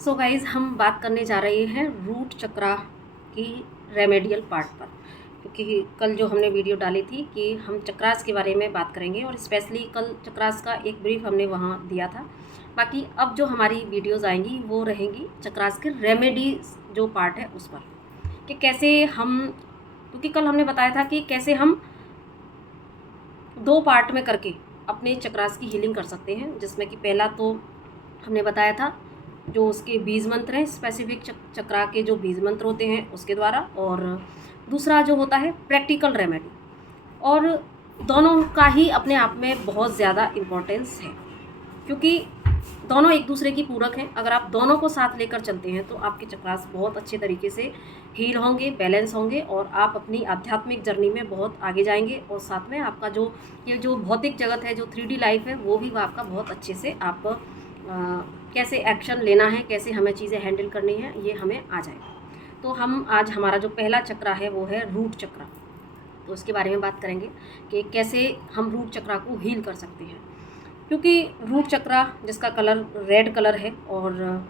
So guys हम बात करने जा रहे हैं रूट चक्रा की रेमेडियल पार्ट पर, क्योंकि कल जो हमने वीडियो डाली थी कि हम चक्रास के बारे में बात करेंगे और स्पेशली कल चक्रास का एक ब्रीफ हमने वहाँ दिया था। बाकी अब जो हमारी वीडियोस आएंगी वो रहेंगी चक्रास के रेमेडी जो पार्ट है उस पर, कि कैसे हम, क्योंकि कल हमने बताया था कि कैसे हम 2 पार्ट में करके अपने चक्रास की हीलिंग कर सकते हैं, जिसमें कि पहला तो हमने बताया था जो उसके बीज मंत्र हैं, स्पेसिफिक चक्रा के जो बीज मंत्र होते हैं उसके द्वारा, और दूसरा जो होता है प्रैक्टिकल रेमेडी। और दोनों का ही अपने आप में बहुत ज़्यादा इम्पोर्टेंस है, क्योंकि दोनों एक दूसरे की पूरक हैं। अगर आप दोनों को साथ लेकर चलते हैं तो आपके चक्रास बहुत अच्छे तरीके से हील होंगे, बैलेंस होंगे, और आप अपनी आध्यात्मिक जर्नी में बहुत आगे जाएंगे। और साथ में आपका जो ये जो भौतिक जगत है, जो 3D लाइफ है, वो भी आपका बहुत अच्छे से आप कैसे एक्शन लेना है, कैसे हमें चीज़ें हैंडल करनी है, ये हमें आ जाएगा। तो हम आज हमारा जो पहला चक्रा है वो है रूट चक्रा, तो उसके बारे में बात करेंगे कि कैसे हम रूट चक्रा को हील कर सकते हैं। क्योंकि रूट चक्रा जिसका कलर रेड कलर है, और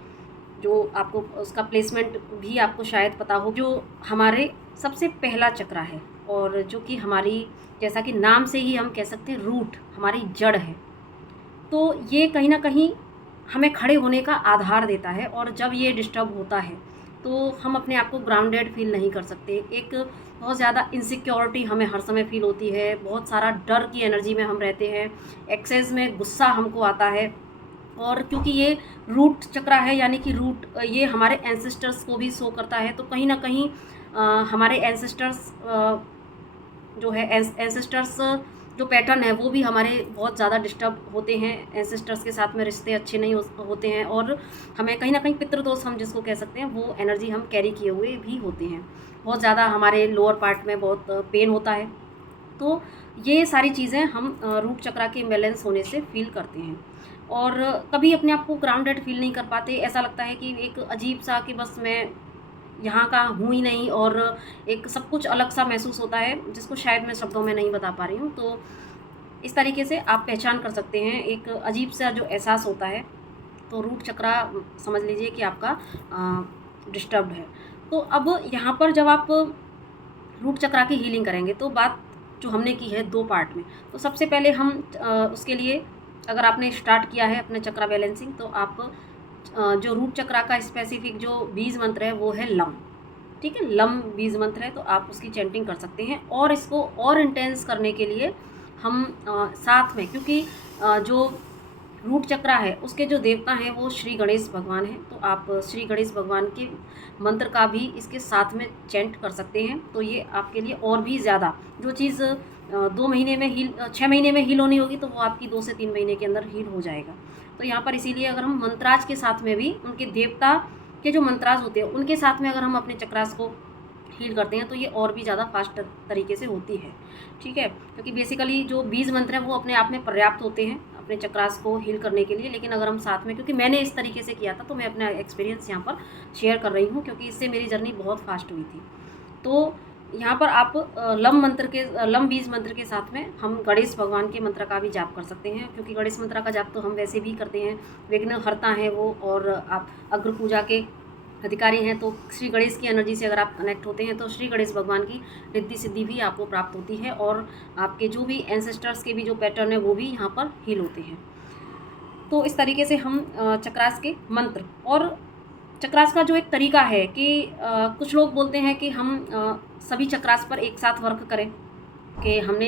जो आपको उसका प्लेसमेंट भी आपको शायद पता हो, जो हमारे सबसे पहला चक्रा है, और जो कि हमारी, जैसा कि नाम से ही हम कह सकते हैं, रूट हमारी जड़ है। तो ये कहीं ना कहीं हमें खड़े होने का आधार देता है, और जब ये डिस्टर्ब होता है तो हम अपने आप को ग्राउंडेड फील नहीं कर सकते। एक बहुत ज़्यादा इनसिक्योरिटी हमें हर समय फील होती है, बहुत सारा डर की एनर्जी में हम रहते हैं, एक्सेस में गुस्सा हमको आता है। और क्योंकि ये रूट चक्रा है, यानी कि रूट ये हमारे एंसेस्टर्स को भी शो करता है, तो कहीं ना कहीं हमारे एंसेस्टर्स जो है, एंसेस्टर्स जो पैटर्न है वो भी हमारे बहुत ज़्यादा डिस्टर्ब होते हैं। एंसेस्टर्स के साथ में रिश्ते अच्छे नहीं होते हैं, और हमें कहीं ना कहीं पितृदोष हम जिसको कह सकते हैं, वो एनर्जी हम कैरी किए हुए भी होते हैं। बहुत ज़्यादा हमारे लोअर पार्ट में बहुत पेन होता है। तो ये सारी चीज़ें हम रूट चक्रा के इम्बैलेंस होने से फील करते हैं, और कभी अपने आप को ग्राउंडेड फील नहीं कर पाते। ऐसा लगता है कि एक अजीब सा, कि बस मैं यहाँ का हूँ ही नहीं, और एक सब कुछ अलग सा महसूस होता है, जिसको शायद मैं शब्दों में नहीं बता पा रही हूँ। तो इस तरीके से आप पहचान कर सकते हैं, एक अजीब सा जो एहसास होता है, तो रूट चक्रा समझ लीजिए कि आपका डिस्टर्ब्ड है। तो अब यहाँ पर जब आप रूट चक्रा की हीलिंग करेंगे, तो बात जो हमने की है 2 पार्ट में, तो सबसे पहले हम उसके लिए, अगर आपने स्टार्ट किया है अपने चक्रा बैलेंसिंग, तो आप जो रूट चक्रा का स्पेसिफिक जो बीज मंत्र है वो है लम। ठीक है, लम बीज मंत्र है, तो आप उसकी चैंटिंग कर सकते हैं। और इसको और इंटेंस करने के लिए हम साथ में, क्योंकि जो रूट चक्रा है उसके जो देवता हैं वो श्री गणेश भगवान हैं, तो आप श्री गणेश भगवान के मंत्र का भी इसके साथ में चैंट कर सकते हैं। तो ये आपके लिए और भी ज़्यादा, जो चीज़ 2 महीने में हील, 6 महीने में हील होनी होगी, तो वो आपकी 2 से 3 महीने के अंदर हील हो जाएगा। तो यहाँ पर इसीलिए अगर हम मंत्राज के साथ में भी, उनके देवता के जो मंत्राज होते हैं उनके साथ में अगर हम अपने चक्रास को हील करते हैं, तो ये और भी ज़्यादा फास्ट तरीके से होती है। ठीक है, क्योंकि बेसिकली जो बीज मंत्र हैं वो अपने आप में पर्याप्त होते हैं अपने चक्रास को हील करने के लिए, लेकिन अगर हम साथ में, क्योंकि मैंने इस तरीके से किया था, तो मैं अपना एक्सपीरियंस यहाँ पर शेयर कर रही हूँ, क्योंकि इससे मेरी जर्नी बहुत फास्ट हुई थी। तो यहाँ पर आप लम बीज मंत्र के साथ में हम गणेश भगवान के मंत्र का भी जाप कर सकते हैं, क्योंकि गणेश मंत्र का जाप तो हम वैसे भी करते हैं, विघ्न हरता हैं वो, और आप अग्र पूजा के अधिकारी हैं, तो श्री गणेश की एनर्जी से अगर आप कनेक्ट होते हैं तो श्री गणेश भगवान की रिद्धि सिद्धि भी आपको प्राप्त होती है, और आपके जो भी एंसेस्टर्स के भी जो पैटर्न है वो भी यहाँ पर हील होते हैं। तो इस तरीके से हम चक्रास के मंत्र और चक्रास का जो एक तरीका है कि कुछ लोग बोलते हैं कि हम सभी चक्रास पर एक साथ वर्क करें, कि हमने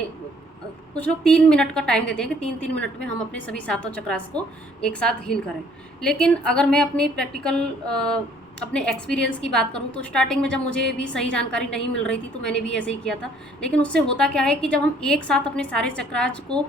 कुछ लोग 3 मिनट का टाइम देते हैं कि 3-3 मिनट में हम अपने सभी 7 चक्रास को एक साथ हील करें। लेकिन अगर मैं अपने प्रैक्टिकल अपने एक्सपीरियंस की बात करूं, तो स्टार्टिंग में जब मुझे भी सही जानकारी नहीं मिल रही थी तो मैंने भी ऐसे ही किया था। लेकिन उससे होता क्या है कि जब हम एक साथ अपने सारे चक्रास को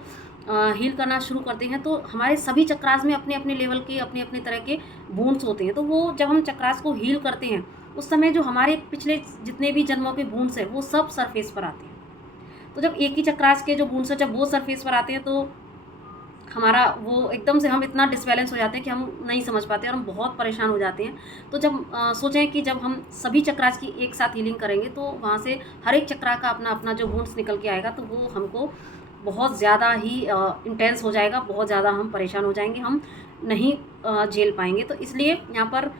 हील करना शुरू करते हैं, तो हमारे सभी चक्रास में अपने अपने लेवल के, अपने अपने तरह के वुंड्स होते हैं। तो वो जब हम चक्रास को हील करते हैं, उस समय जो हमारे पिछले जितने भी जन्मों के वुंड्स हैं वो सब सरफेस पर आते हैं। तो जब एक ही चक्रास के जो वुंड्स हैं, जब वो सरफेस पर आते हैं, तो हमारा वो एकदम से हम इतना डिसबैलेंस हो जाते हैं कि हम नहीं समझ पाते, और हम बहुत परेशान हो जाते हैं। तो जब सोचें कि जब हम सभी चक्रास की एक साथ हीलिंग करेंगे, तो वहाँ से हर एक चक्रा का अपना अपना जो वुंड्स निकल के आएगा, तो वो हमको बहुत ज़्यादा ही इंटेंस हो जाएगा, बहुत ज़्यादा हम परेशान हो जाएंगे, हम नहीं झेल पाएंगे। तो इसलिए यहाँ पर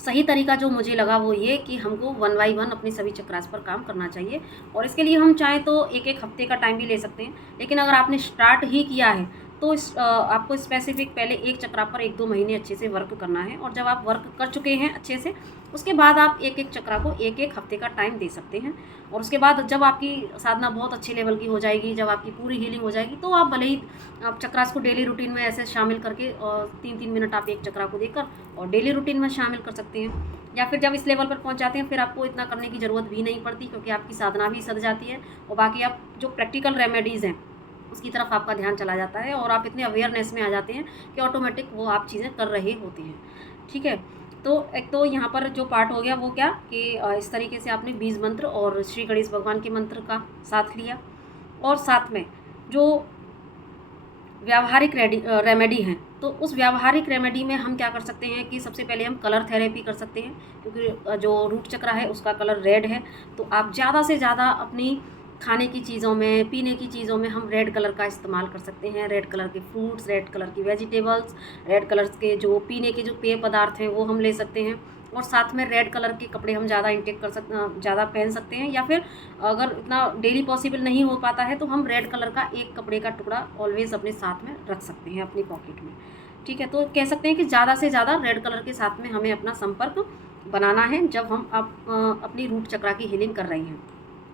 सही तरीका जो मुझे लगा वो ये कि हमको 1 बाय 1 अपनी सभी चक्रास पर काम करना चाहिए। और इसके लिए हम चाहें तो एक एक हफ्ते का टाइम भी ले सकते हैं, लेकिन अगर आपने स्टार्ट ही किया है तो आपको स्पेसिफिक पहले एक चक्रा पर 1-2 महीने अच्छे से वर्क करना है। और जब आप वर्क कर चुके हैं अच्छे से, उसके बाद आप एक एक चक्रा को एक एक हफ्ते का टाइम दे सकते हैं। और उसके बाद जब आपकी साधना बहुत अच्छे लेवल की हो जाएगी, जब आपकी पूरी हीलिंग हो जाएगी, तो आप भले ही आप चक्रास को डेली रूटीन में ऐसे शामिल करके और 3-3 मिनट आप एक चक्रा को देकर और डेली रूटीन में शामिल कर सकते हैं। या फिर जब इस लेवल पर पहुंच जाते हैं फिर आपको इतना करने की ज़रूरत भी नहीं पड़ती, क्योंकि आपकी साधना भी सध जाती है और बाकी आप जो प्रैक्टिकल रेमेडीज़ हैं उसकी तरफ आपका ध्यान चला जाता है और आप इतने अवेयरनेस में आ जाते हैं कि ऑटोमेटिक वो आप चीज़ें कर रहे होते हैं। ठीक है, तो एक तो यहाँ पर जो पार्ट हो गया वो क्या कि इस तरीके से आपने बीज मंत्र और श्री गणेश भगवान के मंत्र का साथ लिया, और साथ में जो व्यावहारिक रेमेडी हैं, तो उस व्यावहारिक रेमेडी में हम क्या कर सकते हैं कि सबसे पहले हम कलर थेरेपी कर सकते हैं, क्योंकि जो रूट चक्रा है उसका कलर रेड है। तो आप ज़्यादा से ज़्यादा अपनी खाने की चीज़ों में, पीने की चीज़ों में हम रेड कलर का इस्तेमाल कर सकते हैं। रेड कलर के फ्रूट्स, रेड कलर की वेजिटेबल्स, रेड कलर के जो पीने के जो पेय पदार्थ हैं वो हम ले सकते हैं। और साथ में रेड कलर के कपड़े हम ज़्यादा इंटेक ज़्यादा पहन सकते हैं। या फिर अगर इतना डेली पॉसिबल नहीं हो पाता है तो हम रेड कलर का एक कपड़े का टुकड़ा ऑलवेज़ अपने साथ में रख सकते हैं अपनी पॉकेट में। ठीक है, तो कह सकते हैं कि ज़्यादा से ज़्यादा रेड कलर के साथ में हमें अपना संपर्क बनाना है जब हम अपनी रूट चक्रा की हीलिंग कर रहे हैं।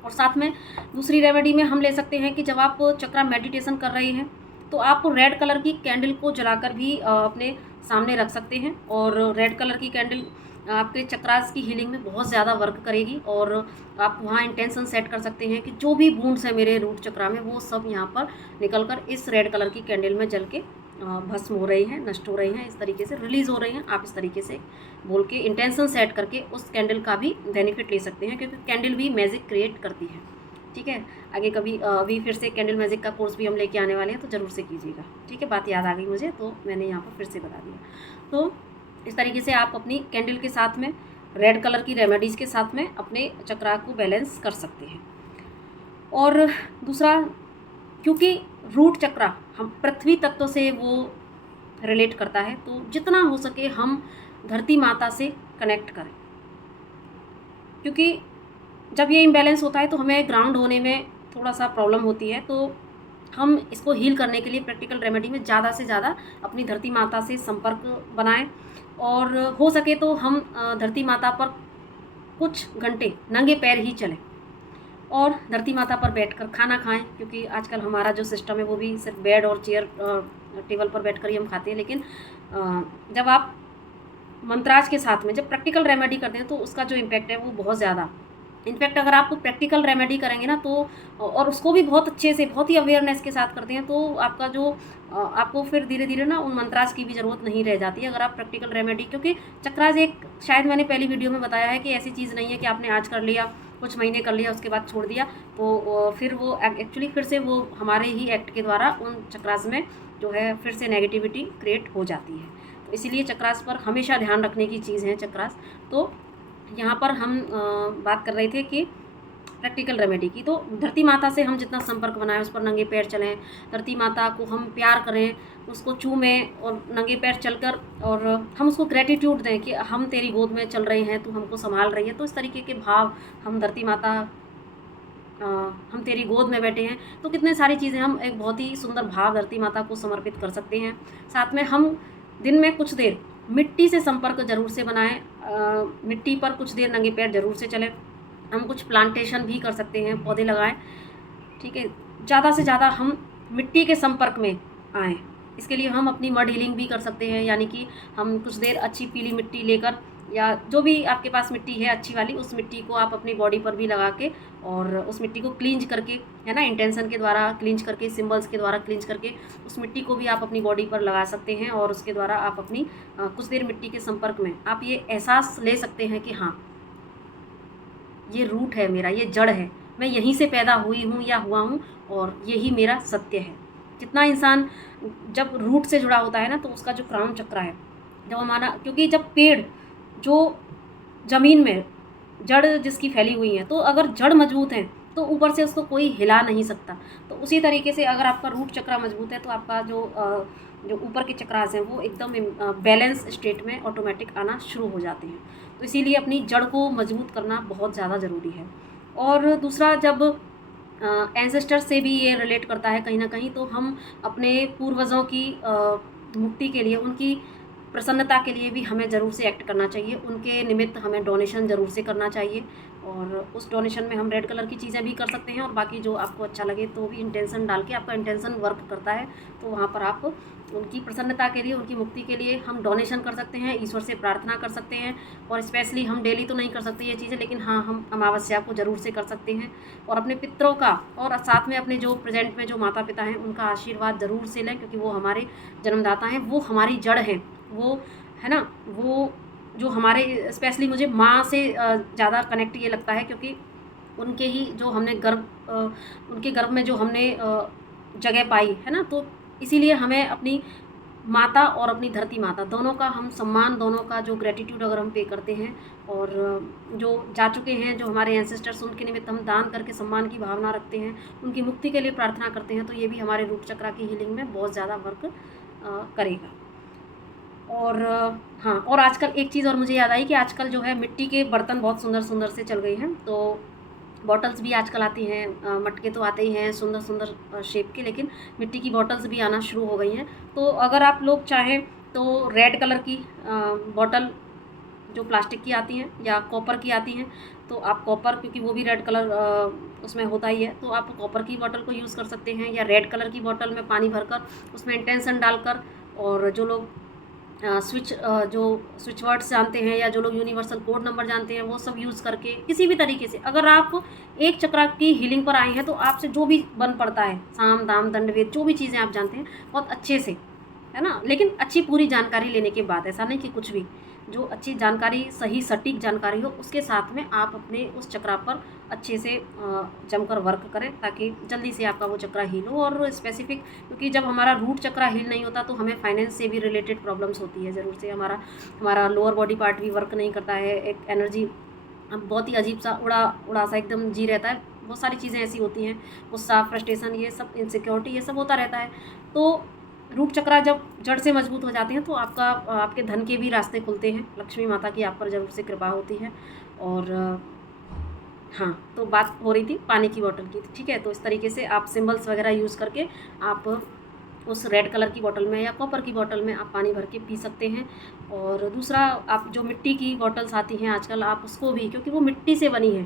और साथ में दूसरी रेमेडी में हम ले सकते हैं कि जब आप चक्रा मेडिटेशन कर रहे हैं तो आप रेड कलर की कैंडल को जलाकर भी अपने सामने रख सकते हैं। और रेड कलर की कैंडल आपके चक्रास की हीलिंग में बहुत ज़्यादा वर्क करेगी। और आप वहाँ इंटेंशन सेट कर सकते हैं कि जो भी वुंड्स हैं मेरे रूट चक्रा में वो सब यहाँ पर निकलकर इस रेड कलर की कैंडल में जल के भस्म हो रही हैं, नष्ट हो रही हैं, इस तरीके से रिलीज़ हो रही हैं। आप इस तरीके से बोल के इंटेंशन सेट करके उस कैंडल का भी बेनिफिट ले सकते हैं, क्योंकि कैंडल भी मैजिक क्रिएट करती है। ठीक है, आगे कभी अभी फिर से कैंडल मैजिक का कोर्स भी हम लेके आने वाले हैं, तो ज़रूर से कीजिएगा। ठीक है, बात याद आ गई मुझे तो मैंने यहाँ पर फिर से बता दिया। तो इस तरीके से आप अपनी कैंडल के साथ में रेड कलर की रेमेडीज़ के साथ में अपने चक्रा को बैलेंस कर सकते हैं। और दूसरा, क्योंकि रूट चक्रा हम पृथ्वी तत्व से वो रिलेट करता है, तो जितना हो सके हम धरती माता से कनेक्ट करें, क्योंकि जब ये इम्बैलेंस होता है तो हमें ग्राउंड होने में थोड़ा सा प्रॉब्लम होती है। तो हम इसको हील करने के लिए प्रैक्टिकल रेमेडी में ज़्यादा से ज़्यादा अपनी धरती माता से संपर्क बनाएं। और हो सके तो हम धरती माता पर कुछ घंटे नंगे पैर ही चलें और धरती माता पर बैठकर खाना खाएं, क्योंकि आजकल हमारा जो सिस्टम है वो भी सिर्फ बेड और चेयर टेबल पर बैठकर ही हम खाते हैं। लेकिन जब आप मंत्राज के साथ में जब प्रैक्टिकल रेमेडी करते हैं तो उसका जो इम्पैक्ट है वो बहुत ज़्यादा, इनफैक्ट अगर आप प्रैक्टिकल रेमेडी करेंगे ना तो और उसको भी बहुत अच्छे से बहुत ही अवेयरनेस के साथ करते हैं तो आपका जो आपको फिर धीरे धीरे ना उन मंत्राज की भी ज़रूरत नहीं रह जाती है अगर आप प्रैक्टिकल रेमेडी, क्योंकि चक्रास एक, शायद मैंने पहली वीडियो में बताया है कि ऐसी चीज़ नहीं है कि आपने आज कर लिया, कुछ महीने कर लिया, उसके बाद छोड़ दिया तो फिर वो एक्चुअली फिर से वो हमारे ही एक्ट के द्वारा उन चक्रास में जो है फिर से नेगेटिविटी क्रिएट हो जाती है। तो इसीलिए चक्रास पर हमेशा ध्यान रखने की चीज़ है चक्रास। तो यहाँ पर हम बात कर रहे थे कि प्रैक्टिकल रेमेडी की, तो धरती माता से हम जितना संपर्क बनाएं, उस पर नंगे पैर चलें, धरती माता को हम प्यार करें, उसको चूमें और नंगे पैर चलकर और हम उसको ग्रेटिट्यूड दें कि हम तेरी गोद में चल रहे हैं, तू हमको संभाल रही है। तो इस तरीके के भाव हम धरती माता हम तेरी गोद में बैठे हैं, तो कितने सारी चीज़ें हम एक बहुत ही सुंदर भाव धरती माता को समर्पित कर सकते हैं। साथ में हम दिन में कुछ देर मिट्टी से संपर्क जरूर से बनाएं, मिट्टी पर कुछ देर नंगे पैर जरूर से चलें। हम कुछ प्लांटेशन भी कर सकते हैं, पौधे लगाएं। ठीक है, ज़्यादा से ज़्यादा हम मिट्टी के संपर्क में आएँ। इसके लिए हम अपनी मड हीलिंग भी कर सकते हैं, यानी कि हम कुछ देर अच्छी पीली मिट्टी लेकर या जो भी आपके पास मिट्टी है अच्छी वाली, उस मिट्टी को आप अपनी बॉडी पर भी लगा के और उस मिट्टी को क्लींज करके, है ना, इंटेंशन के द्वारा क्लींज करके, सिंबल्स के द्वारा क्लींज करके उस मिट्टी को भी आप अपनी बॉडी पर लगा सकते हैं। और उसके द्वारा आप अपनी कुछ देर मिट्टी के संपर्क में आप ये एहसास ले सकते हैं कि हाँ, ये रूट है मेरा, ये जड़ है, मैं यहीं से पैदा हुई हूँ या हुआ हूँ और यही मेरा सत्य है। जितना इंसान जब रूट से जुड़ा होता है ना, तो उसका जो क्राउन चक्र है, जब हमारा, क्योंकि जब पेड़ जो ज़मीन में जड़ जिसकी फैली हुई है, तो अगर जड़ मजबूत है तो ऊपर से उसको कोई हिला नहीं सकता। तो उसी तरीके से अगर आपका रूट चक्र मजबूत है तो आपका जो जो ऊपर के चक्रास हैं वो एकदम बैलेंस स्टेट में ऑटोमेटिक आना शुरू हो जाते हैं। तो इसीलिए अपनी जड़ को मजबूत करना बहुत ज़्यादा ज़रूरी है। और दूसरा, जब एंसेस्टर से भी ये रिलेट करता है कहीं ना कहीं, तो हम अपने पूर्वजों की मुक्ति के लिए, उनकी प्रसन्नता के लिए भी हमें ज़रूर से एक्ट करना चाहिए। उनके निमित्त हमें डोनेशन ज़रूर से करना चाहिए, और उस डोनेशन में हम रेड कलर की चीज़ें भी कर सकते हैं, और बाकी जो आपको अच्छा लगे तो भी इंटेंशन डाल के, आपका इंटेंशन वर्क करता है तो वहाँ पर आप उनकी प्रसन्नता के लिए, उनकी मुक्ति के लिए हम डोनेशन कर सकते हैं, ईश्वर से प्रार्थना कर सकते हैं। और स्पेशली हम डेली तो नहीं कर सकते ये चीज़ें, लेकिन हाँ, हम अमावस्या को ज़रूर से कर सकते हैं। और अपने पितरों का, और साथ में अपने जो प्रेजेंट में जो माता पिता हैं उनका आशीर्वाद ज़रूर से लें, क्योंकि वो हमारे जन्मदाता हैं, वो हमारी जड़ हैं, वो है ना, वो जो हमारे, स्पेशली मुझे माँ से ज़्यादा कनेक्ट ये लगता है, क्योंकि उनके ही जो हमने उनके गर्भ में जो हमने जगह पाई है ना, तो इसीलिए हमें अपनी माता और अपनी धरती माता दोनों का हम सम्मान, दोनों का जो ग्रेटिट्यूड अगर हम पे करते हैं, और जो जा चुके हैं, जो हमारे एंसेस्टर्स, उनके निमित्त हम दान करके सम्मान की भावना रखते हैं, उनकी मुक्ति के लिए प्रार्थना करते हैं, तो ये भी हमारे रूट चक्रा की हीलिंग में बहुत ज़्यादा वर्क करेगा। और हाँ, और आजकल एक चीज़ और मुझे याद आई कि आजकल जो है मिट्टी के बर्तन बहुत सुंदर सुंदर से चल गए हैं, तो बॉटल्स भी आजकल आती हैं, मटके तो आते ही हैं सुंदर सुंदर शेप के, लेकिन मिट्टी की बॉटल्स भी आना शुरू हो गई हैं। तो अगर आप लोग चाहें तो रेड कलर की बॉटल जो प्लास्टिक की आती हैं या कॉपर की आती हैं, तो आप कॉपर, क्योंकि वो भी रेड कलर उसमें होता ही है, तो आप कॉपर की बॉटल को यूज़ कर सकते हैं, या रेड कलर की बॉटल में पानी भरकर उसमें इंटेंशन डालकर, और जो लोग जो स्विच वर्ड्स जानते हैं, या जो लोग यूनिवर्सल कोड नंबर जानते हैं, वो सब यूज़ करके किसी भी तरीके से, अगर आप एक चक्रा की हीलिंग पर आए हैं, तो आपसे जो भी बन पड़ता है, साम दाम दंड वेद, जो भी चीज़ें आप जानते हैं, बहुत अच्छे से, है ना, लेकिन अच्छी पूरी जानकारी लेने के बाद, ऐसा नहीं कि कुछ भी, जो अच्छी जानकारी, सही सटीक जानकारी हो, उसके साथ में आप अपने उस चक्रा पर अच्छे से जमकर वर्क करें, ताकि जल्दी से आपका वो चक्रा हील हो। और स्पेसिफिक, क्योंकि जब हमारा रूट चक्रा हील नहीं होता तो हमें फाइनेंस से भी रिलेटेड प्रॉब्लम्स होती है ज़रूर से, हमारा लोअर बॉडी पार्ट भी वर्क नहीं करता है, एक एनर्जी बहुत ही अजीब सा उड़ा सा एकदम जी रहता है, बहुत सारी चीज़ें ऐसी होती हैं, गुस्सा, फ्रस्ट्रेशन, ये सब, इनसिक्योरिटी, ये सब होता रहता है। तो रूट चक्रा जब जड़ से मजबूत हो जाते हैं तो आपके धन के भी रास्ते खुलते हैं, लक्ष्मी माता की आप पर ज़रूर से कृपा होती है। और हाँ, तो बात हो रही थी पानी की बोतल की, ठीक है, तो इस तरीके से आप सिंबल्स वगैरह यूज़ करके आप उस रेड कलर की बोतल में या कॉपर की बोतल में आप पानी भर के पी सकते हैं। और दूसरा, आप जो मिट्टी की बोतल्स आती हैं आजकल, आप उसको भी, क्योंकि वो मिट्टी से बनी है,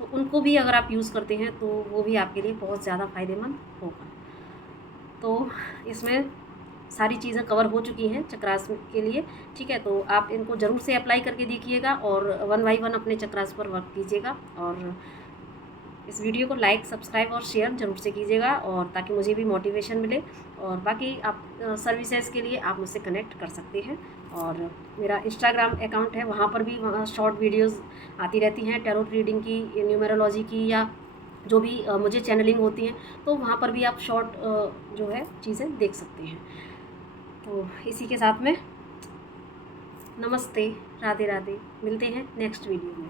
तो उनको भी अगर आप यूज़ करते हैं तो वो भी आपके लिए बहुत ज़्यादा फ़ायदेमंद होगा। तो इसमें सारी चीज़ें कवर हो चुकी हैं चक्रास के लिए, ठीक है, तो आप इनको ज़रूर से अप्लाई करके देखिएगा, और 1 बाय 1 अपने चक्रास पर वर्क कीजिएगा। और इस वीडियो को लाइक, सब्सक्राइब और शेयर ज़रूर से कीजिएगा, और ताकि मुझे भी मोटिवेशन मिले। और बाकी आप सर्विसेज के लिए आप मुझसे कनेक्ट कर सकते हैं। और मेरा इंस्टाग्राम अकाउंट है, वहाँ पर भी शॉर्ट वीडियोस आती रहती हैं, टैरोट रीडिंग की, न्यूमेरोलॉजी की, या जो भी मुझे चैनलिंग होती हैं, तो वहाँ पर भी आप शॉर्ट जो है चीज़ें देख सकते हैं। तो इसी के साथ में नमस्ते, राधे राधे, मिलते हैं नेक्स्ट वीडियो में।